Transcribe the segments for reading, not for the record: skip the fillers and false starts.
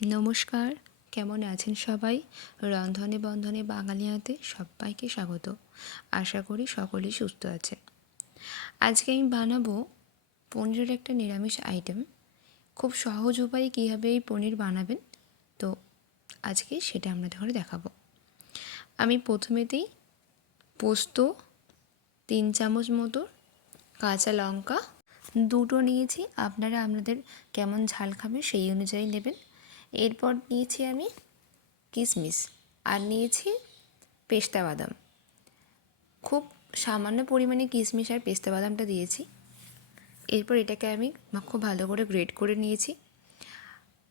নমস্কার, কেমন আছেন সবাই? রন্ধনে বন্ধনে বাঙালিয়াতে সবাইকে স্বাগত। আশা করি সকলেই সুস্থ আছে। আজকে আমি বানাবো পনিরের একটা নিরামিষ আইটেম। খুব সহজ উপায়ে কীভাবে এই পনির বানাবেন, তো আজকে সেটা আপনাদের ঘরে দেখাবো। আমি প্রথমেতেই পোস্ত 3 চামচ মতো, কাঁচা লঙ্কা 2টো নিয়েছি। আপনারা আপনাদের কেমন ঝাল খাবে সেই অনুযায়ী নেবেন। এরপর নিয়েছি আমি কিশমিশ আর নিয়েছি পেস্তা বাদাম। খুব সামান্য পরিমাণে কিশমিশ আর পেস্তা বাদামটা দিয়েছি। এরপর এটাকে আমি খুব ভালো করে গ্রেট করে নিয়েছি।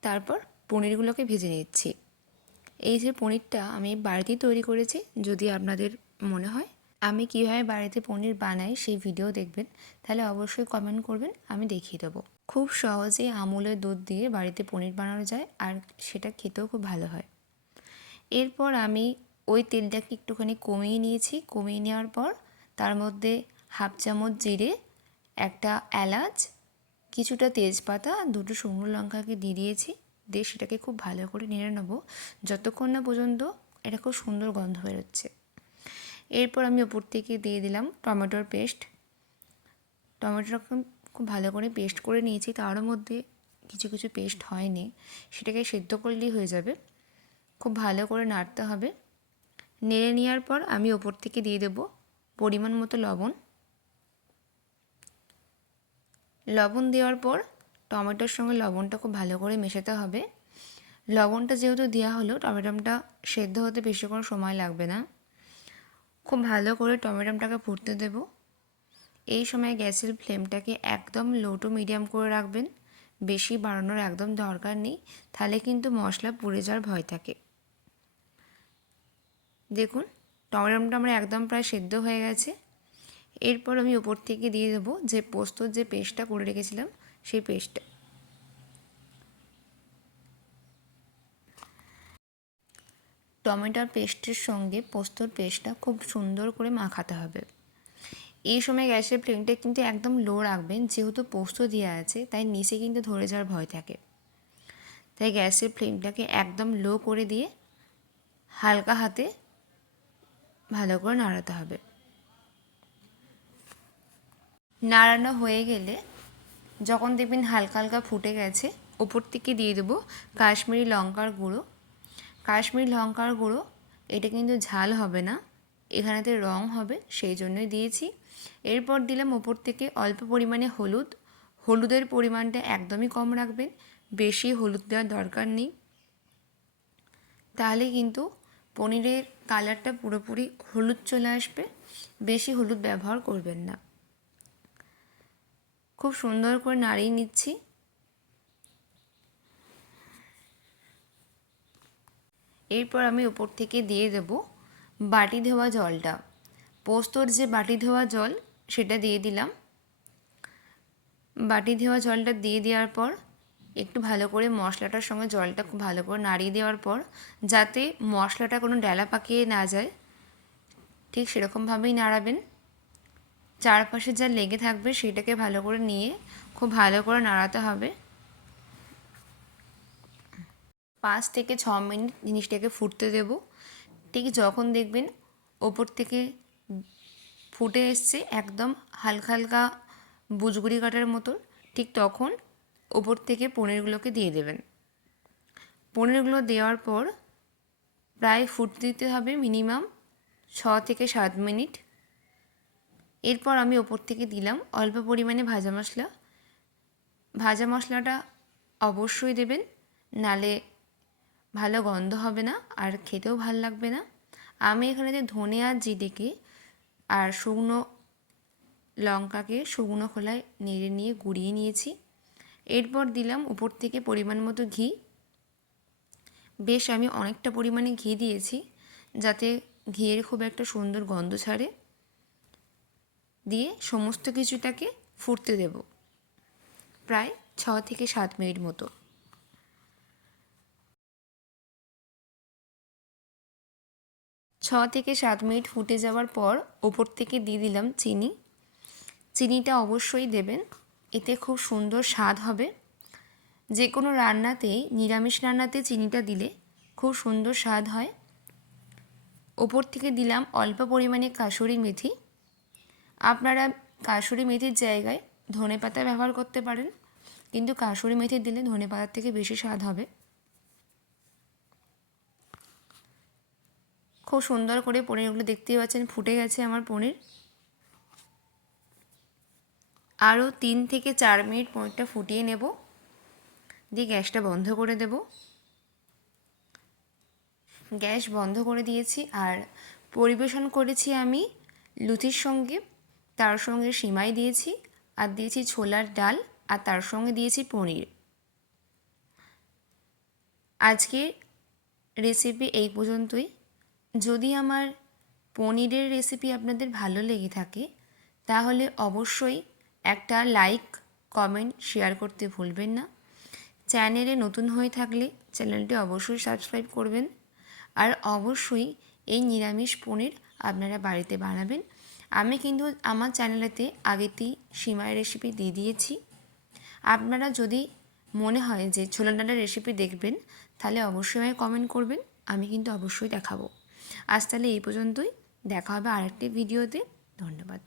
তারপর পনিরগুলোকে ভেজে নিচ্ছি। এই যে পনিরটা আমি বাড়িতেই তৈরি করেছি। যদি আপনাদের মনে হয় আমি কীভাবে বাড়িতে পনির বানাই সেই ভিডিও দেখবেন, তাহলে অবশ্যই কমেন্ট করবেন, আমি দেখিয়ে দেবো। খুব সহজেই আমুলের দুধ দিয়ে বাড়িতে পনির বানানো যায়, আর সেটা খেতেও খুব ভালো হয়। এরপর আমি ওই তেলটাকে একটুখানি কমিয়ে নিয়েছি। কমিয়ে নেওয়ার পর তার মধ্যে 1/2 চামচ জিরে, একটা এলাচ, কিছুটা তেজপাতা, 2টো শুকনো লঙ্কাকে দিয়ে দিয়েছি। দিয়ে সেটাকে খুব ভালো করে নেড়ে নেবো যতক্ষণ না পর্যন্ত এটা খুব সুন্দর গন্ধ বেরোচ্ছে। এরপর আমি ওপর থেকে দিয়ে দিলাম টমেটোর পেস্ট। টমেটোটাকে খুব ভালো করে পেস্ট করে নিয়েছি। তার মধ্যে কিছু কিছু পেস্ট হয়নি, সেটাকে সেদ্ধ করলেই হয়ে যাবে। খুব ভালো করে নাড়তে হবে। নেড়ে নেওয়ার পর আমি ওপর থেকে দিয়ে দেব পরিমাণ মতো লবণ। লবণ দেওয়ার পর টমেটোর সঙ্গে লবণটা খুব ভালো করে মেশাতে হবে। লবণটা যেহেতু দেওয়া হলো, টমেটোটা সেদ্ধ হতে বেশিক্ষণ সময় লাগবে না। খুব ভালো করে টমেটোটাকে ফুটতে দেব। এই সময় গ্যাসের ফ্লেমটাকে একদম লো টু মিডিয়াম করে রাখবেন। বেশি বাড়ানোর একদম দরকার নেই, তাহলে কিন্তু মশলা পুড়ে যাওয়ার ভয় থাকে। দেখুন টমেটোটা আমার একদম প্রায় সেদ্ধ হয়ে গেছে। এরপর আমি উপর থেকে দিয়ে দেবো যে পোস্তর যে পেস্টটা করে রেখেছিলাম সেই পেস্টটা। টমেটোর পেস্টের সঙ্গে পোস্তর পেস্টটা খুব সুন্দর করে মাখাতে হবে। এই সময় গ্যাসের ফ্লেমটা কিন্তু একদম লো রাখবেন, যেহেতু পোস্ত দেওয়া আছে তাই নিচে কিন্তু ধরে যাওয়ার ভয় থাকে। তাই গ্যাসের ফ্লেমটাকে একদম লো করে দিয়ে হালকা হাতে ভালো করে নাড়াতে হবে। নাড়ানো হয়ে গেলে যখন দেখবেন হালকা হালকা ফুটে গেছে, ওপর থেকে দিয়ে দেবো কাশ্মীরি লঙ্কার গুঁড়ো। কাশ্মীরি লঙ্কার গুঁড়ো এটা কিন্তু ঝাল হবে না, এখানেতে রং হবে, সেই জন্যই দিয়েছি। এরপর দিলাম ওপর থেকে অল্প পরিমাণে হলুদ। হলুদের পরিমাণটা একদমই কম রাখবেন, বেশি হলুদ দেওয়ার দরকার নেই, তাহলে কিন্তু পনিরের কালারটা পুরোপুরি হলুদ চলে আসবে। বেশি হলুদ ব্যবহার করবেন না। খুব সুন্দর করে নাড়িয়ে নিচ্ছি। এরপর আমি ওপর থেকে দিয়ে দেব বাটি ধোয়া জলটা। পোস্তর যে বাটি ধোয়া জল সেটা দিয়ে দিলাম। বাটি ধোয়া জলটা দিয়ে দেওয়ার পর একটু ভালো করে মশলাটার সঙ্গে জলটা খুব ভালো করে নাড়িয়ে দেওয়ার পর, যাতে মশলাটা কোনো ডেলা পাকিয়ে না যায় ঠিক সেরকমভাবেই নাড়াবেন। চারপাশে যা লেগে থাকবে সেটাকে ভালো করে নিয়ে খুব ভালো করে নাড়াতে হবে। 5 থেকে 6 মিনিট জিনিসটাকে ফুটতে দেব। ঠিক যখন দেখবেন ওপর থেকে ফুটে এসছে একদম হালকা হালকা বুজগুড়ি কাটার মতো, ঠিক তখন ওপর থেকে পনিরগুলোকে দিয়ে দেবেন। পনিরগুলো দেওয়ার পর প্রায় ফুটতে দিতে হবে মিনিমাম 6 থেকে 7 মিনিট। এরপর আমি ওপর থেকে দিলাম অল্প পরিমাণে ভাজা মশলা। ভাজা মশলাটা অবশ্যই দেবেন, নালে ভালো গন্ধ হবে না আর খেতেও ভাল লাগবে না। আমি এখানে ধনে আর জিরেকে আর শুকনো লঙ্কাকে শুকনো খোলায় নেড়ে নিয়ে গুঁড়িয়ে নিয়েছি। এরপর দিলাম উপর থেকে পরিমাণ মতো ঘি। বেশ আমি অনেকটা পরিমাণে ঘি দিয়েছি, যাতে ঘিয়ের খুব একটা সুন্দর গন্ধ ছাড়ে। দিয়ে সমস্ত কিছুটাকে ফুটতে দেব প্রায় 6 থেকে 7 মিনিট মতো। 6 থেকে 7 মিনিট ফুটে যাওয়ার পর ওপর থেকে দিয়ে দিলাম চিনি। চিনিটা অবশ্যই দেবেন, এতে খুব সুন্দর স্বাদ হবে। যে কোনো রান্নাতেই, নিরামিষ রান্নাতে চিনিটা দিলে খুব সুন্দর স্বাদ হয়। ওপর থেকে দিলাম অল্প পরিমাণে কাসুরি মেথি। আপনারা কাসুরি মেথির জায়গায় ধনেপাতা ব্যবহার করতে পারেন, কিন্তু কাসুরি মেথি দিলে ধনেপাতার থেকে বেশি স্বাদ হবে। খুব সুন্দর করে পনিরগুলো দেখতেই পাচ্ছেন ফুটে গেছে আমার পনির। আরও 3 থেকে 4 মিনিট পনিরটা ফুটিয়ে নেব, দিয়ে গ্যাসটা বন্ধ করে দেব। গ্যাস বন্ধ করে দিয়েছি আর পরিবেশন করেছি আমি লুচির সঙ্গে। তার সঙ্গে সিমাই দিয়েছি আর দিয়েছি ছোলার ডাল আর তার সঙ্গে দিয়েছি পনির। আজকের রেসিপি এই পর্যন্তই। যদি আমার পনিরের রেসিপি আপনাদের ভালো লেগে থাকে তাহলে অবশ্যই একটা লাইক, কমেন্ট, শেয়ার করতে ভুলবেন না। চ্যানেলে নতুন হয়ে থাকলে চ্যানেলটি অবশ্যই সাবস্ক্রাইব করবেন। আর অবশ্যই এই নিরামিষ পনির আপনারা বাড়িতে বানাবেন। আমি কিন্তু আমার চ্যানেলেতে আগেতেই সিমাই রেসিপি দিয়ে দিয়েছি। আপনারা যদি মনে হয় যে ছোলার ডালের রেসিপি দেখবেন তাহলে অবশ্যই আমায় কমেন্ট করবেন, আমি কিন্তু অবশ্যই দেখাবো। আজ তাহলে এই পর্যন্তই, দেখা হবে আরেকটি ভিডিওতে। ধন্যবাদ।